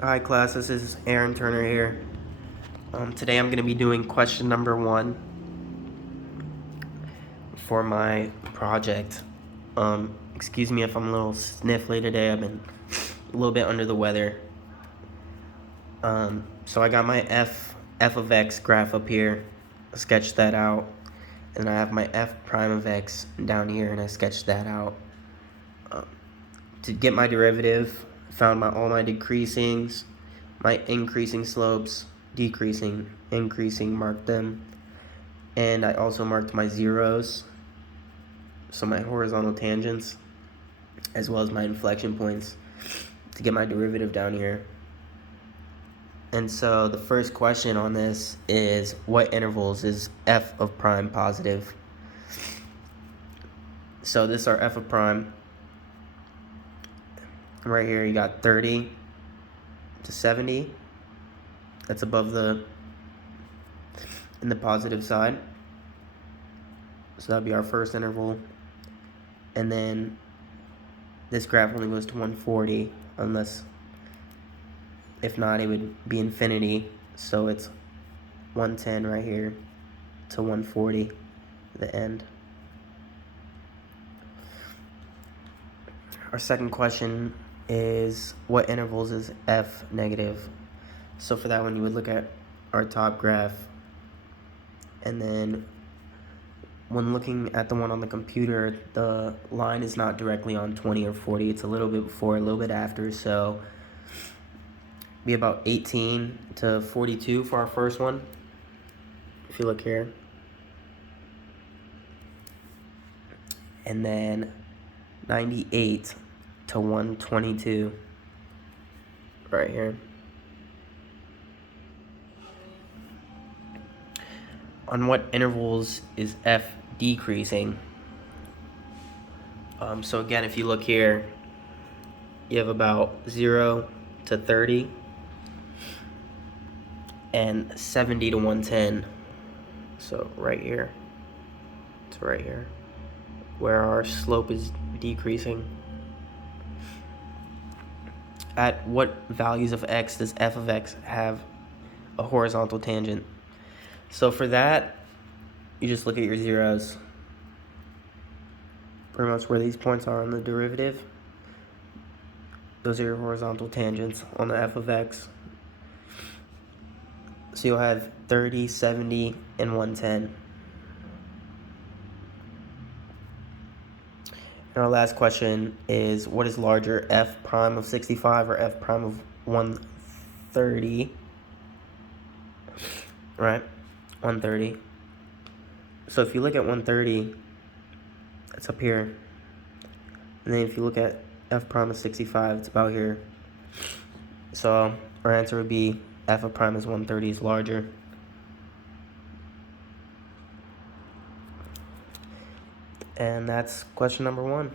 Hi class, this is Aaron Turner here. Today I'm going to be doing question number 1 for my project. Excuse me if I'm a little sniffly today. I've been a little bit under the weather. So I got my f of x graph up here. I sketched that out. And I have my f prime of x down here, and I sketched that out. To get my derivative, found all my decreasings, my increasing slopes, decreasing, increasing, marked them. And I also marked my zeros, so my horizontal tangents, as well as my inflection points to get my derivative down here. And so the first question on this is, what intervals is f of prime positive? So this is our f of prime. Right here you got 30 to 70. That's above in the positive side. So that'd be our first interval. And then this graph only goes to 140, if not, it would be infinity. So it's 110 right here to 140, the end. Our second question is, what intervals is f negative? So for that one, you would look at our top graph, and then when looking at the one on the computer, the line is not directly on 20 or 40. It's a little bit before, a little bit after, so be about 18 to 42 for our first one. If you look here. And then 98 to 122 right here. On what intervals is f decreasing? So again, if you look here, you have about 0 to 30 and 70 to 110. So right here to right here, where our slope is decreasing. At what values of x does f of x have a horizontal tangent? So for that, you just look at your zeros. Pretty much where these points are on the derivative, those are your horizontal tangents on the f of x. So you'll have 30, 70, and 110. And our last question is, what is larger, f prime of 65 or f prime of 130? Right? 130. So if you look at 130, it's up here. And then if you look at f prime of 65, it's about here. So our answer would be f of prime is 130 is larger. And that's question number 1.